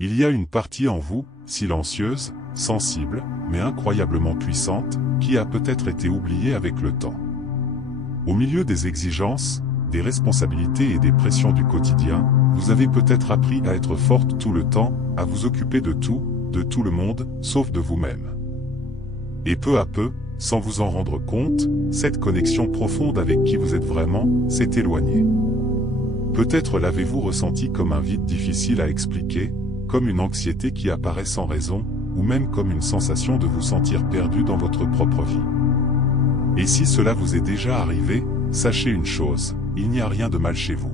Il y a une partie en vous, silencieuse, sensible, mais incroyablement puissante, qui a peut-être été oubliée avec le temps. Au milieu des exigences, des responsabilités et des pressions du quotidien, vous avez peut-être appris à être forte tout le temps, à vous occuper de tout le monde, sauf de vous-même. Et peu à peu, sans vous en rendre compte, cette connexion profonde avec qui vous êtes vraiment, s'est éloignée. Peut-être l'avez-vous ressenti comme un vide difficile à expliquer, comme une anxiété qui apparaît sans raison, ou même comme une sensation de vous sentir perdu dans votre propre vie. Et si cela vous est déjà arrivé, sachez une chose, il n'y a rien de mal chez vous.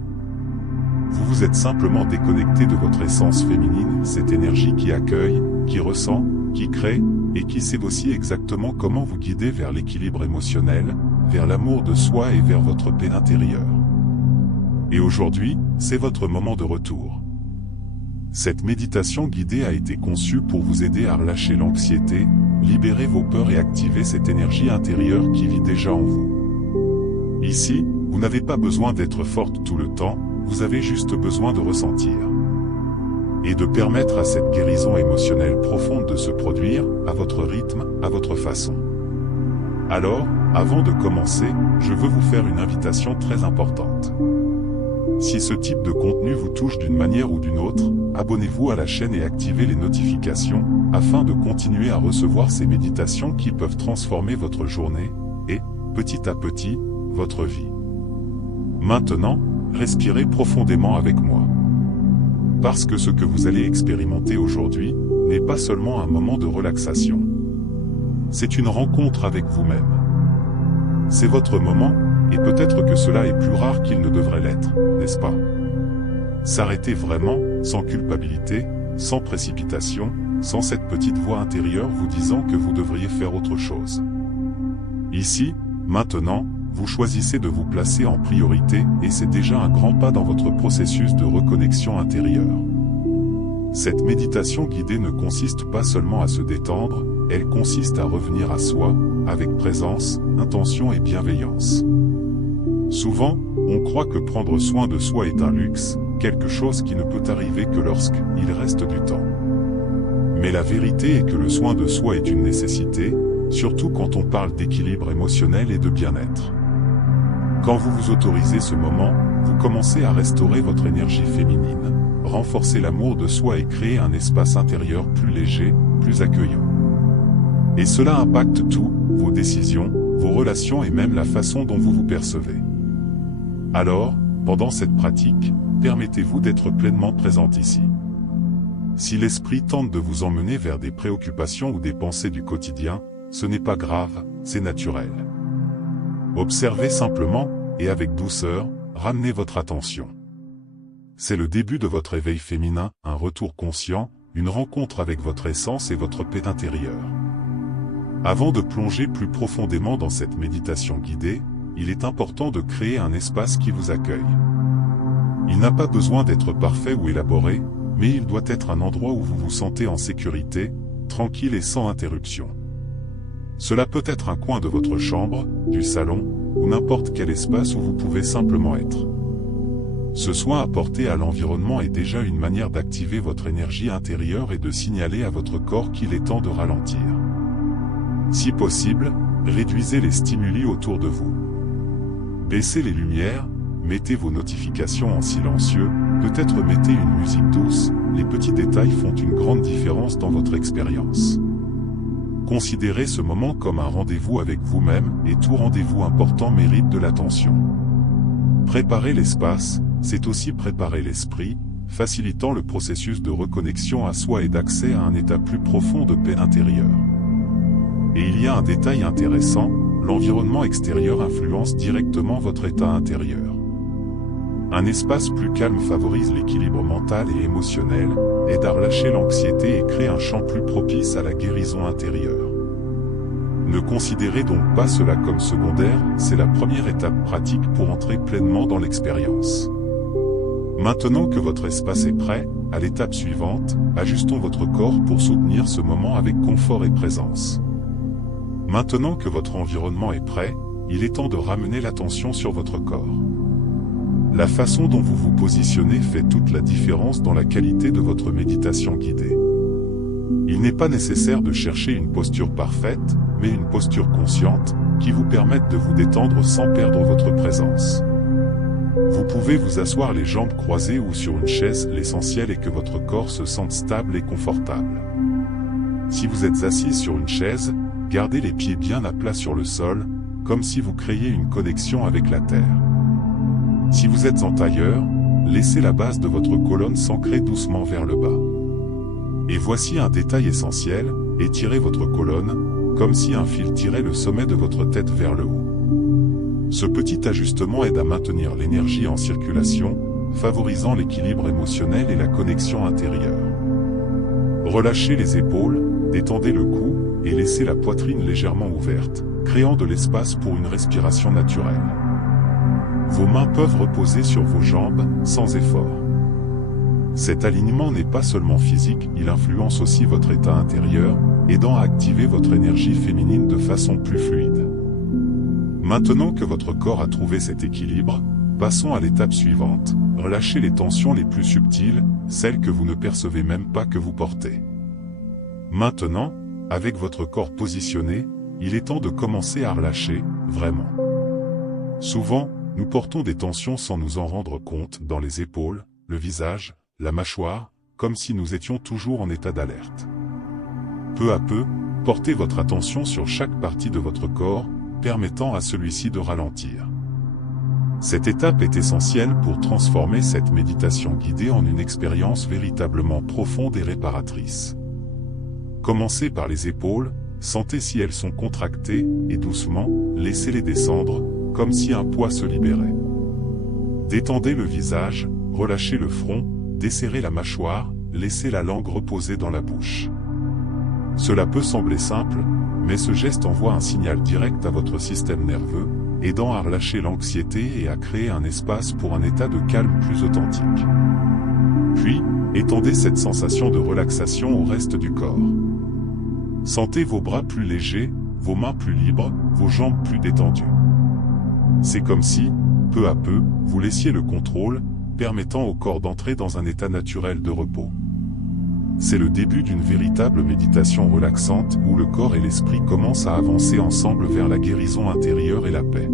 Vous vous êtes simplement déconnecté de votre essence féminine, cette énergie qui accueille, qui ressent, qui crée, et qui sait aussi exactement comment vous guider vers l'équilibre émotionnel, vers l'amour de soi et vers votre paix intérieure. Et aujourd'hui, c'est votre moment de retour. Cette méditation guidée a été conçue pour vous aider à relâcher l'anxiété, libérer vos peurs et activer cette énergie intérieure qui vit déjà en vous. Ici, vous n'avez pas besoin d'être forte tout le temps, vous avez juste besoin de ressentir. Et de permettre à cette guérison émotionnelle profonde de se produire, à votre rythme, à votre façon. Alors, avant de commencer, je veux vous faire une invitation très importante. Si ce type de contenu vous touche d'une manière ou d'une autre, abonnez-vous à la chaîne et activez les notifications, afin de continuer à recevoir ces méditations qui peuvent transformer votre journée, et, petit à petit, votre vie. Maintenant, respirez profondément avec moi. Parce que ce que vous allez expérimenter aujourd'hui, n'est pas seulement un moment de relaxation. C'est une rencontre avec vous-même. C'est votre moment, et peut-être que cela est plus rare qu'il ne devrait l'être, n'est-ce pas? S'arrêter vraiment, sans culpabilité, sans précipitation, sans cette petite voix intérieure vous disant que vous devriez faire autre chose. Ici, maintenant, vous choisissez de vous placer en priorité, et c'est déjà un grand pas dans votre processus de reconnexion intérieure. Cette méditation guidée ne consiste pas seulement à se détendre, elle consiste à revenir à soi, avec présence, intention et bienveillance. Souvent, on croit que prendre soin de soi est un luxe, quelque chose qui ne peut arriver que lorsqu'il reste du temps. Mais la vérité est que le soin de soi est une nécessité, surtout quand on parle d'équilibre émotionnel et de bien-être. Quand vous vous autorisez ce moment, vous commencez à restaurer votre énergie féminine, renforcer l'amour de soi et créer un espace intérieur plus léger, plus accueillant. Et cela impacte tout, vos décisions, vos relations et même la façon dont vous vous percevez. Alors, pendant cette pratique, permettez-vous d'être pleinement présente ici. Si l'esprit tente de vous emmener vers des préoccupations ou des pensées du quotidien, ce n'est pas grave, c'est naturel. Observez simplement, et avec douceur, ramenez votre attention. C'est le début de votre éveil féminin, un retour conscient, une rencontre avec votre essence et votre paix intérieure. Avant de plonger plus profondément dans cette méditation guidée, il est important de créer un espace qui vous accueille. Il n'a pas besoin d'être parfait ou élaboré, mais il doit être un endroit où vous vous sentez en sécurité, tranquille et sans interruption. Cela peut être un coin de votre chambre, du salon, ou n'importe quel espace où vous pouvez simplement être. Ce soin apporté à l'environnement est déjà une manière d'activer votre énergie intérieure et de signaler à votre corps qu'il est temps de ralentir. Si possible, réduisez les stimuli autour de vous. Baissez les lumières, mettez vos notifications en silencieux, peut-être mettez une musique douce, les petits détails font une grande différence dans votre expérience. Considérez ce moment comme un rendez-vous avec vous-même, et tout rendez-vous important mérite de l'attention. Préparer l'espace, c'est aussi préparer l'esprit, facilitant le processus de reconnexion à soi et d'accès à un état plus profond de paix intérieure. Et il y a un détail intéressant, l'environnement extérieur influence directement votre état intérieur. Un espace plus calme favorise l'équilibre mental et émotionnel, aide à relâcher l'anxiété et crée un champ plus propice à la guérison intérieure. Ne considérez donc pas cela comme secondaire, c'est la première étape pratique pour entrer pleinement dans l'expérience. Maintenant que votre espace est prêt, à l'étape suivante, ajustons votre corps pour soutenir ce moment avec confort et présence. Maintenant que votre environnement est prêt, il est temps de ramener l'attention sur votre corps. La façon dont vous vous positionnez fait toute la différence dans la qualité de votre méditation guidée. Il n'est pas nécessaire de chercher une posture parfaite, mais une posture consciente, qui vous permette de vous détendre sans perdre votre présence. Vous pouvez vous asseoir les jambes croisées ou sur une chaise, l'essentiel est que votre corps se sente stable et confortable. Si vous êtes assis sur une chaise, gardez les pieds bien à plat sur le sol, comme si vous créiez une connexion avec la terre. Si vous êtes en tailleur, laissez la base de votre colonne s'ancrer doucement vers le bas. Et voici un détail essentiel, étirez votre colonne, comme si un fil tirait le sommet de votre tête vers le haut. Ce petit ajustement aide à maintenir l'énergie en circulation, favorisant l'équilibre émotionnel et la connexion intérieure. Relâchez les épaules, détendez le cou, et laissez la poitrine légèrement ouverte, créant de l'espace pour une respiration naturelle. Vos mains peuvent reposer sur vos jambes, sans effort. Cet alignement n'est pas seulement physique, il influence aussi votre état intérieur, aidant à activer votre énergie féminine de façon plus fluide. Maintenant que votre corps a trouvé cet équilibre, passons à l'étape suivante, relâchez les tensions les plus subtiles, celles que vous ne percevez même pas que vous portez. Maintenant, avec votre corps positionné, il est temps de commencer à relâcher, vraiment. Souvent, nous portons des tensions sans nous en rendre compte dans les épaules, le visage, la mâchoire, comme si nous étions toujours en état d'alerte. Peu à peu, portez votre attention sur chaque partie de votre corps, permettant à celui-ci de ralentir. Cette étape est essentielle pour transformer cette méditation guidée en une expérience véritablement profonde et réparatrice. Commencez par les épaules, sentez si elles sont contractées, et doucement, laissez-les descendre, comme si un poids se libérait. Détendez le visage, relâchez le front, desserrez la mâchoire, laissez la langue reposer dans la bouche. Cela peut sembler simple, mais ce geste envoie un signal direct à votre système nerveux, aidant à relâcher l'anxiété et à créer un espace pour un état de calme plus authentique. Puis, étendez cette sensation de relaxation au reste du corps. Sentez vos bras plus légers, vos mains plus libres, vos jambes plus détendues. C'est comme si, peu à peu, vous laissiez le contrôle, permettant au corps d'entrer dans un état naturel de repos. C'est le début d'une véritable méditation relaxante où le corps et l'esprit commencent à avancer ensemble vers la guérison intérieure et la paix.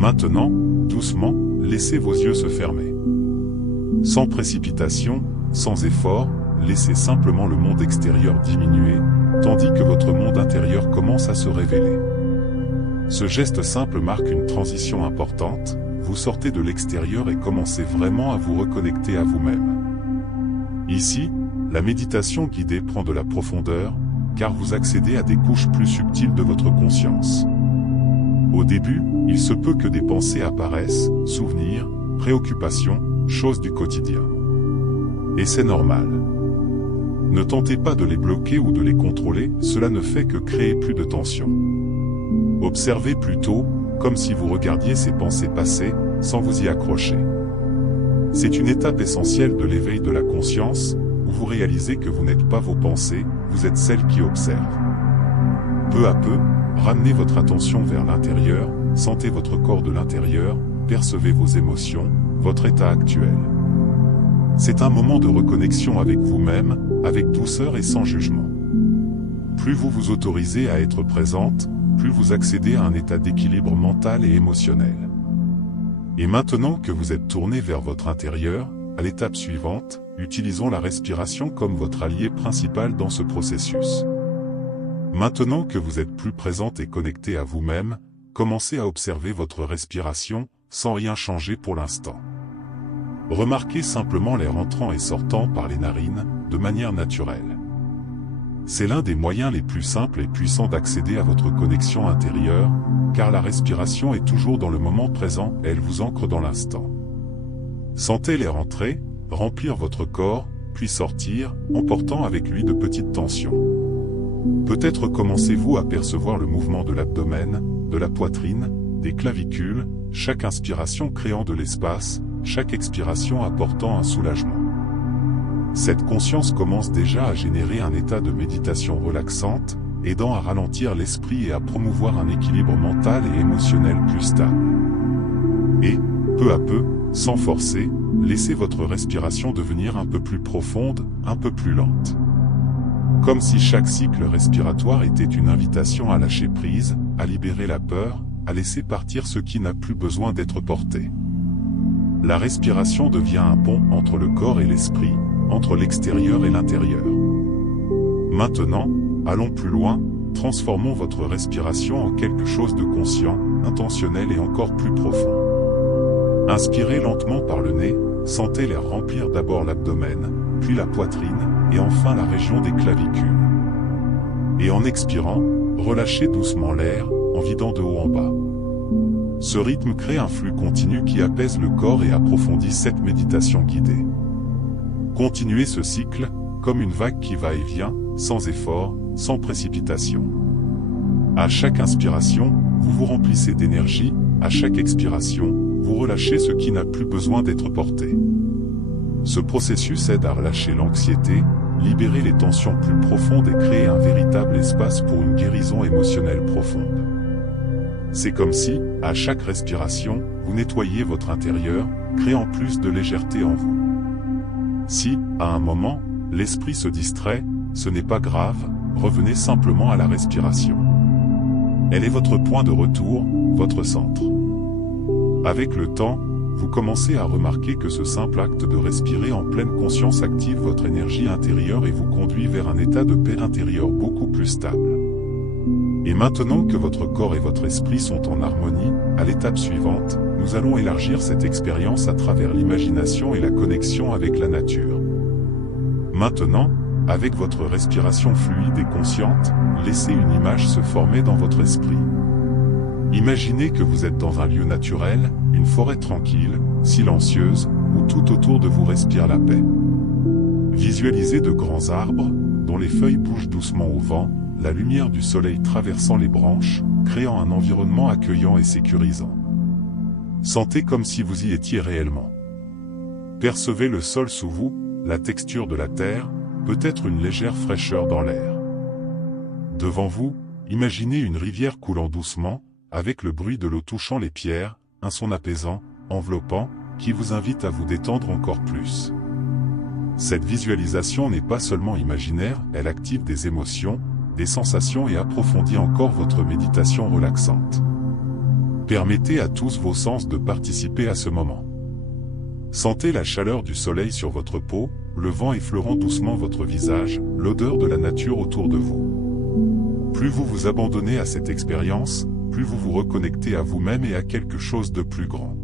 Maintenant, doucement, laissez vos yeux se fermer. Sans précipitation, sans effort, laissez simplement le monde extérieur diminuer, tandis que votre monde intérieur commence à se révéler. Ce geste simple marque une transition importante, vous sortez de l'extérieur et commencez vraiment à vous reconnecter à vous-même. Ici, la méditation guidée prend de la profondeur, car vous accédez à des couches plus subtiles de votre conscience. Au début, il se peut que des pensées apparaissent, souvenirs, préoccupations, choses du quotidien. Et c'est normal. Ne tentez pas de les bloquer ou de les contrôler, cela ne fait que créer plus de tension. Observez plutôt, comme si vous regardiez ces pensées passer, sans vous y accrocher. C'est une étape essentielle de l'éveil de la conscience, où vous réalisez que vous n'êtes pas vos pensées, vous êtes celle qui observe. Peu à peu, ramenez votre attention vers l'intérieur, sentez votre corps de l'intérieur, percevez vos émotions, votre état actuel. C'est un moment de reconnexion avec vous-même, avec douceur et sans jugement. Plus vous vous autorisez à être présente, plus vous accédez à un état d'équilibre mental et émotionnel. Et maintenant que vous êtes tourné vers votre intérieur, à l'étape suivante, utilisons la respiration comme votre allié principal dans ce processus. Maintenant que vous êtes plus présente et connectée à vous-même, commencez à observer votre respiration, sans rien changer pour l'instant. Remarquez simplement l'air entrant et sortant par les narines, de manière naturelle. C'est l'un des moyens les plus simples et puissants d'accéder à votre connexion intérieure, car la respiration est toujours dans le moment présent, elle vous ancre dans l'instant. Sentez l'air entrer, remplir votre corps, puis sortir, emportant avec lui de petites tensions. Peut-être commencez-vous à percevoir le mouvement de l'abdomen, de la poitrine, des clavicules, chaque inspiration créant de l'espace, chaque expiration apportant un soulagement. Cette conscience commence déjà à générer un état de méditation relaxante, aidant à ralentir l'esprit et à promouvoir un équilibre mental et émotionnel plus stable. Et, peu à peu, sans forcer, laissez votre respiration devenir un peu plus profonde, un peu plus lente. Comme si chaque cycle respiratoire était une invitation à lâcher prise, à libérer la peur, à laisser partir ce qui n'a plus besoin d'être porté. La respiration devient un pont entre le corps et l'esprit, entre l'extérieur et l'intérieur. Maintenant, allons plus loin, transformons votre respiration en quelque chose de conscient, intentionnel et encore plus profond. Inspirez lentement par le nez, sentez l'air remplir d'abord l'abdomen, puis la poitrine, et enfin la région des clavicules. Et en expirant, relâchez doucement l'air, en vidant de haut en bas. Ce rythme crée un flux continu qui apaise le corps et approfondit cette méditation guidée. Continuez ce cycle, comme une vague qui va et vient, sans effort, sans précipitation. À chaque inspiration, vous vous remplissez d'énergie, à chaque expiration, vous relâchez ce qui n'a plus besoin d'être porté. Ce processus aide à relâcher l'anxiété, libérer les tensions plus profondes et créer un véritable espace pour une guérison émotionnelle profonde. C'est comme si, à chaque respiration, vous nettoyiez votre intérieur, créant plus de légèreté en vous. Si, à un moment, l'esprit se distrait, ce n'est pas grave, revenez simplement à la respiration. Elle est votre point de retour, votre centre. Avec le temps, vous commencez à remarquer que ce simple acte de respirer en pleine conscience active votre énergie intérieure et vous conduit vers un état de paix intérieure beaucoup plus stable. Et maintenant que votre corps et votre esprit sont en harmonie, à l'étape suivante, nous allons élargir cette expérience à travers l'imagination et la connexion avec la nature. Maintenant, avec votre respiration fluide et consciente, laissez une image se former dans votre esprit. Imaginez que vous êtes dans un lieu naturel, une forêt tranquille, silencieuse, où tout autour de vous respire la paix. Visualisez de grands arbres, dont les feuilles bougent doucement au vent, la lumière du soleil traversant les branches, créant un environnement accueillant et sécurisant. Sentez comme si vous y étiez réellement. Percevez le sol sous vous, la texture de la terre, peut-être une légère fraîcheur dans l'air. Devant vous, imaginez une rivière coulant doucement, avec le bruit de l'eau touchant les pierres, un son apaisant, enveloppant, qui vous invite à vous détendre encore plus. Cette visualisation n'est pas seulement imaginaire, elle active des émotions, des sensations et approfondit encore votre méditation relaxante. Permettez à tous vos sens de participer à ce moment. Sentez la chaleur du soleil sur votre peau, le vent effleurant doucement votre visage, l'odeur de la nature autour de vous. Plus vous vous abandonnez à cette expérience, plus vous vous reconnectez à vous-même et à quelque chose de plus grand.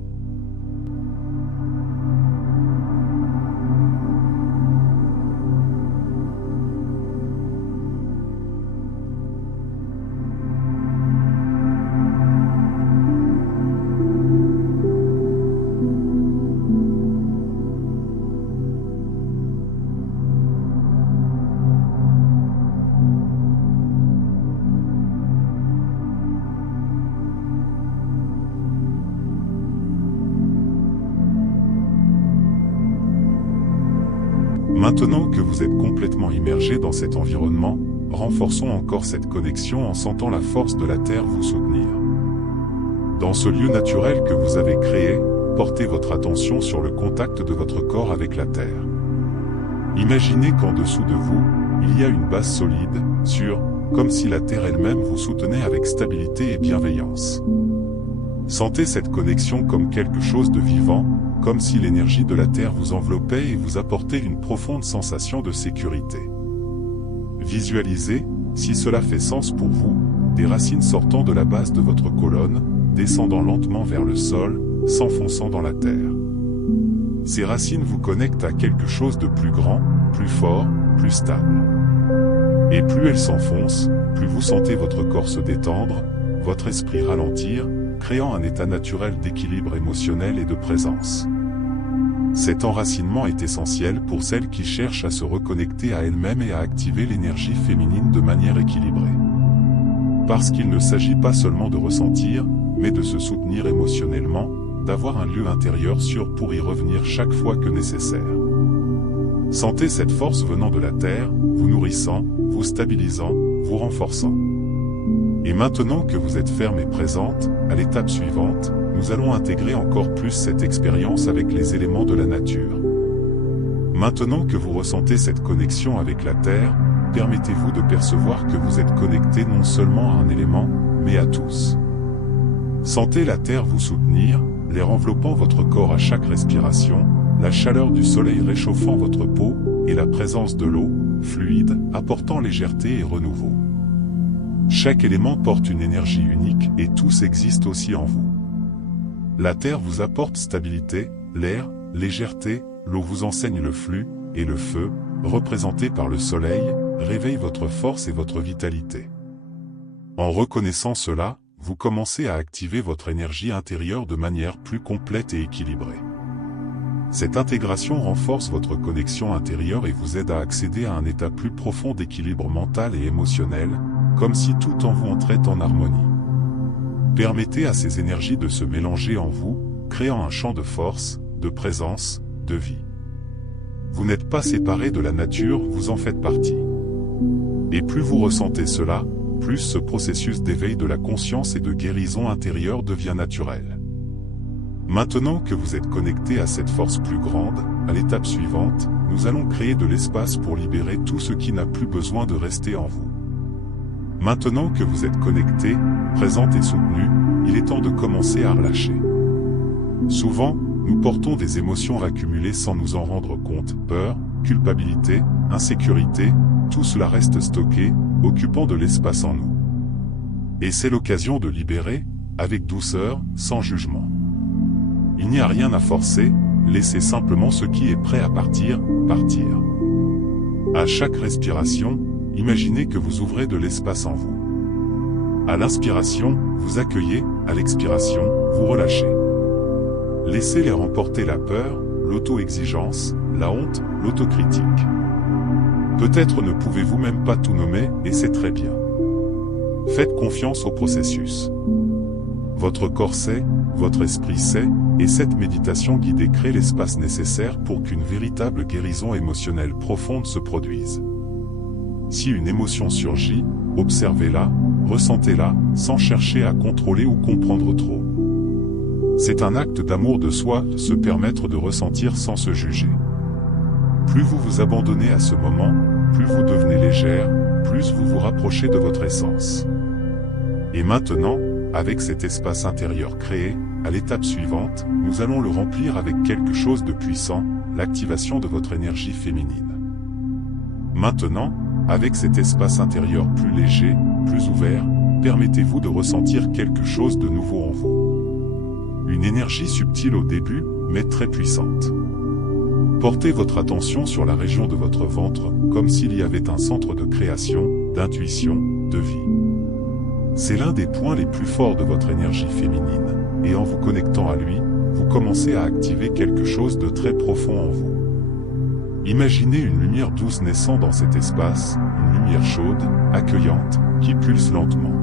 Maintenant que vous êtes complètement immergé dans cet environnement, renforçons encore cette connexion en sentant la force de la Terre vous soutenir. Dans ce lieu naturel que vous avez créé, portez votre attention sur le contact de votre corps avec la Terre. Imaginez qu'en dessous de vous, il y a une base solide, sûre, comme si la Terre elle-même vous soutenait avec stabilité et bienveillance. Sentez cette connexion comme quelque chose de vivant, comme si l'énergie de la Terre vous enveloppait et vous apportait une profonde sensation de sécurité. Visualisez, si cela fait sens pour vous, des racines sortant de la base de votre colonne, descendant lentement vers le sol, s'enfonçant dans la terre. Ces racines vous connectent à quelque chose de plus grand, plus fort, plus stable. Et plus elle s'enfonce, plus vous sentez votre corps se détendre, votre esprit ralentir, créant un état naturel d'équilibre émotionnel et de présence. Cet enracinement est essentiel pour celles qui cherchent à se reconnecter à elles-mêmes et à activer l'énergie féminine de manière équilibrée. Parce qu'il ne s'agit pas seulement de ressentir, mais de se soutenir émotionnellement, d'avoir un lieu intérieur sûr pour y revenir chaque fois que nécessaire. Sentez cette force venant de la Terre, vous nourrissant, vous stabilisant, vous renforçant. Et maintenant que vous êtes ferme et présente, à l'étape suivante, nous allons intégrer encore plus cette expérience avec les éléments de la nature. Maintenant que vous ressentez cette connexion avec la Terre, permettez-vous de percevoir que vous êtes connecté non seulement à un élément, mais à tous. Sentez la Terre vous soutenir, l'air enveloppant votre corps à chaque respiration, la chaleur du soleil réchauffant votre peau, et la présence de l'eau, fluide, apportant légèreté et renouveau. Chaque élément porte une énergie unique et tous existent aussi en vous. La terre vous apporte stabilité, l'air, légèreté, l'eau vous enseigne le flux, et le feu, représenté par le soleil, réveille votre force et votre vitalité. En reconnaissant cela, vous commencez à activer votre énergie intérieure de manière plus complète et équilibrée. Cette intégration renforce votre connexion intérieure et vous aide à accéder à un état plus profond d'équilibre mental et émotionnel, comme si tout en vous entrait en harmonie. Permettez à ces énergies de se mélanger en vous, créant un champ de force, de présence, de vie. Vous n'êtes pas séparés de la nature, vous en faites partie. Et plus vous ressentez cela, plus ce processus d'éveil de la conscience et de guérison intérieure devient naturel. Maintenant que vous êtes connecté à cette force plus grande, à l'étape suivante, nous allons créer de l'espace pour libérer tout ce qui n'a plus besoin de rester en vous. Maintenant que vous êtes connecté, présente et soutenu, il est temps de commencer à relâcher. Souvent, nous portons des émotions accumulées sans nous en rendre compte, peur, culpabilité, insécurité, tout cela reste stocké, occupant de l'espace en nous. Et c'est l'occasion de libérer, avec douceur, sans jugement. Il n'y a rien à forcer, laissez simplement ce qui est prêt à partir, partir. À chaque respiration, imaginez que vous ouvrez de l'espace en vous. À l'inspiration, vous accueillez, à l'expiration, vous relâchez. Laissez-les remporter la peur, l'auto-exigence, la honte, l'autocritique. Peut-être ne pouvez-vous même pas tout nommer, et c'est très bien. Faites confiance au processus. Votre corps sait, votre esprit sait, et cette méditation guidée crée l'espace nécessaire pour qu'une véritable guérison émotionnelle profonde se produise. Si une émotion surgit, observez-la, ressentez-la, sans chercher à contrôler ou comprendre trop. C'est un acte d'amour de soi, se permettre de ressentir sans se juger. Plus vous vous abandonnez à ce moment, plus vous devenez légère, plus vous vous rapprochez de votre essence. Et maintenant, avec cet espace intérieur créé, à l'étape suivante, nous allons le remplir avec quelque chose de puissant, l'activation de votre énergie féminine. Maintenant, avec cet espace intérieur plus léger, plus ouvert, permettez-vous de ressentir quelque chose de nouveau en vous. Une énergie subtile au début, mais très puissante. Portez votre attention sur la région de votre ventre, comme s'il y avait un centre de création, d'intuition, de vie. C'est l'un des points les plus forts de votre énergie féminine, et en vous connectant à lui, vous commencez à activer quelque chose de très profond en vous. Imaginez une lumière douce naissant dans cet espace, une lumière chaude, accueillante, qui pulse lentement.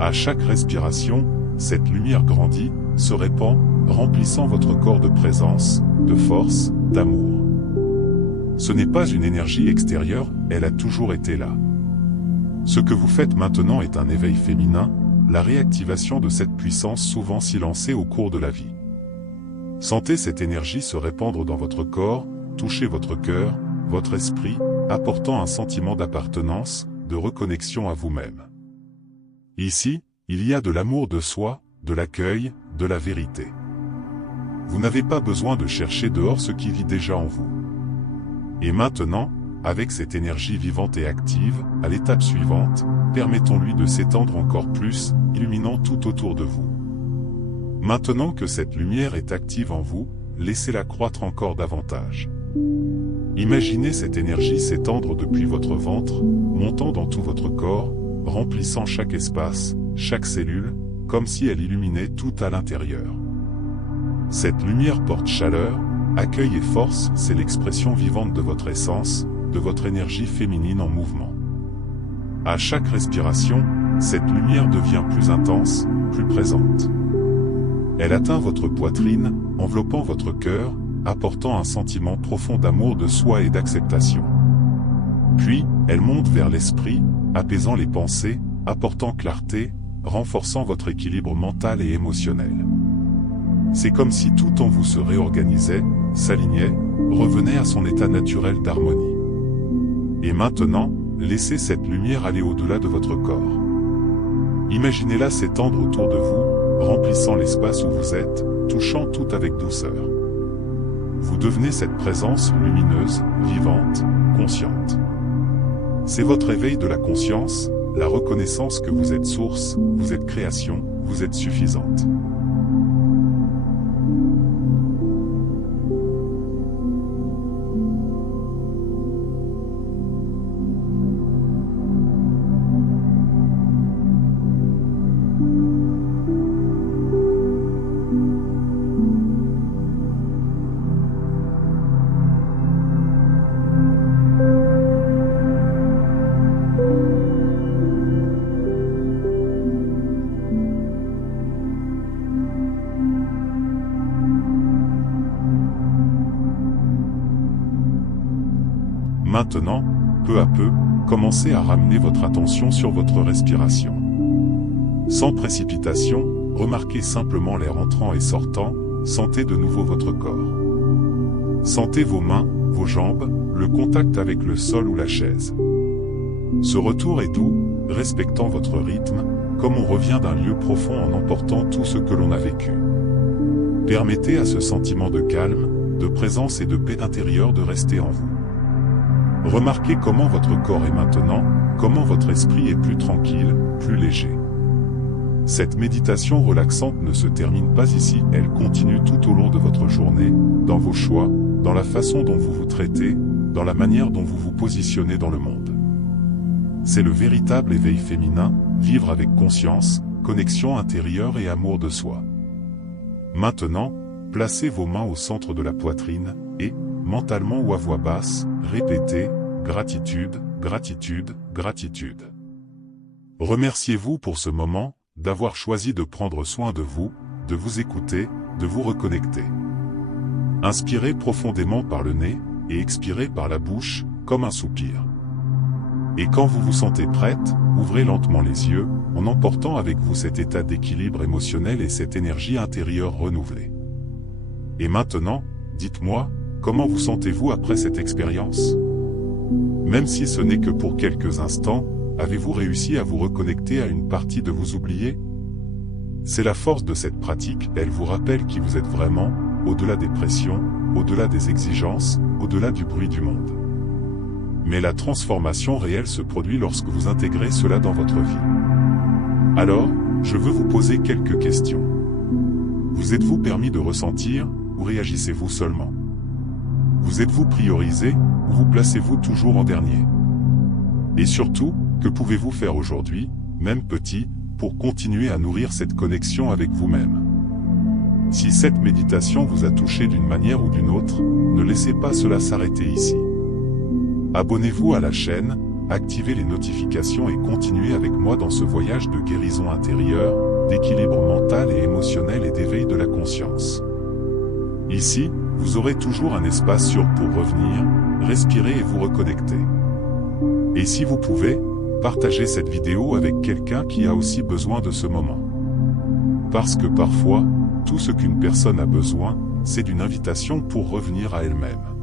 À chaque respiration, cette lumière grandit, se répand, remplissant votre corps de présence, de force, d'amour. Ce n'est pas une énergie extérieure, elle a toujours été là. Ce que vous faites maintenant est un éveil féminin, la réactivation de cette puissance souvent silencée au cours de la vie. Sentez cette énergie se répandre dans votre corps, toucher votre cœur, votre esprit, apportant un sentiment d'appartenance, de reconnexion à vous-même. Ici, il y a de l'amour de soi, de l'accueil, de la vérité. Vous n'avez pas besoin de chercher dehors ce qui vit déjà en vous. Et maintenant, avec cette énergie vivante et active, à l'étape suivante, permettons-lui de s'étendre encore plus, illuminant tout autour de vous. Maintenant que cette lumière est active en vous, laissez-la croître encore davantage. Imaginez cette énergie s'étendre depuis votre ventre, montant dans tout votre corps, remplissant chaque espace, chaque cellule, comme si elle illuminait tout à l'intérieur. Cette lumière porte chaleur, accueil et force, c'est l'expression vivante de votre essence, de votre énergie féminine en mouvement. À chaque respiration, cette lumière devient plus intense, plus présente. Elle atteint votre poitrine, enveloppant votre cœur, apportant un sentiment profond d'amour de soi et d'acceptation. Puis, elle monte vers l'esprit, apaisant les pensées, apportant clarté, renforçant votre équilibre mental et émotionnel. C'est comme si tout en vous se réorganisait, s'alignait, revenait à son état naturel d'harmonie. Et maintenant, laissez cette lumière aller au-delà de votre corps. Imaginez-la s'étendre autour de vous, remplissant l'espace où vous êtes, touchant tout avec douceur. Vous devenez cette présence lumineuse, vivante, consciente. C'est votre éveil de la conscience, la reconnaissance que vous êtes source, vous êtes création, vous êtes suffisante. Maintenant, peu à peu, commencez à ramener votre attention sur votre respiration. Sans précipitation, remarquez simplement l'air entrant et sortant, sentez de nouveau votre corps. Sentez vos mains, vos jambes, le contact avec le sol ou la chaise. Ce retour est doux, respectant votre rythme, comme on revient d'un lieu profond en emportant tout ce que l'on a vécu. Permettez à ce sentiment de calme, de présence et de paix intérieure de rester en vous. Remarquez comment votre corps est maintenant, comment votre esprit est plus tranquille, plus léger. Cette méditation relaxante ne se termine pas ici, elle continue tout au long de votre journée, dans vos choix, dans la façon dont vous vous traitez, dans la manière dont vous vous positionnez dans le monde. C'est le véritable éveil féminin, vivre avec conscience, connexion intérieure et amour de soi. Maintenant, placez vos mains au centre de la poitrine, et, mentalement ou à voix basse, répétez « Gratitude, gratitude, gratitude ». Remerciez-vous pour ce moment, d'avoir choisi de prendre soin de vous écouter, de vous reconnecter. Inspirez profondément par le nez, et expirez par la bouche, comme un soupir. Et quand vous vous sentez prête, ouvrez lentement les yeux, en emportant avec vous cet état d'équilibre émotionnel et cette énergie intérieure renouvelée. Et maintenant, dites-moi, comment vous sentez-vous après cette expérience? Même si ce n'est que pour quelques instants, avez-vous réussi à vous reconnecter à une partie de vous oubliée? C'est la force de cette pratique, elle vous rappelle qui vous êtes vraiment, au-delà des pressions, au-delà des exigences, au-delà du bruit du monde. Mais la transformation réelle se produit lorsque vous intégrez cela dans votre vie. Alors, je veux vous poser quelques questions. Vous êtes-vous permis de ressentir, ou réagissez-vous seulement? Vous êtes-vous priorisé, ou vous placez-vous toujours en dernier? Et surtout, que pouvez-vous faire aujourd'hui, même petit, pour continuer à nourrir cette connexion avec vous-même? Si cette méditation vous a touché d'une manière ou d'une autre, ne laissez pas cela s'arrêter ici. Abonnez-vous à la chaîne, activez les notifications et continuez avec moi dans ce voyage de guérison intérieure, d'équilibre mental et émotionnel et d'éveil de la conscience. Ici, vous aurez toujours un espace sûr pour revenir, respirer et vous reconnecter. Et si vous pouvez, partagez cette vidéo avec quelqu'un qui a aussi besoin de ce moment. Parce que parfois, tout ce qu'une personne a besoin, c'est d'une invitation pour revenir à elle-même.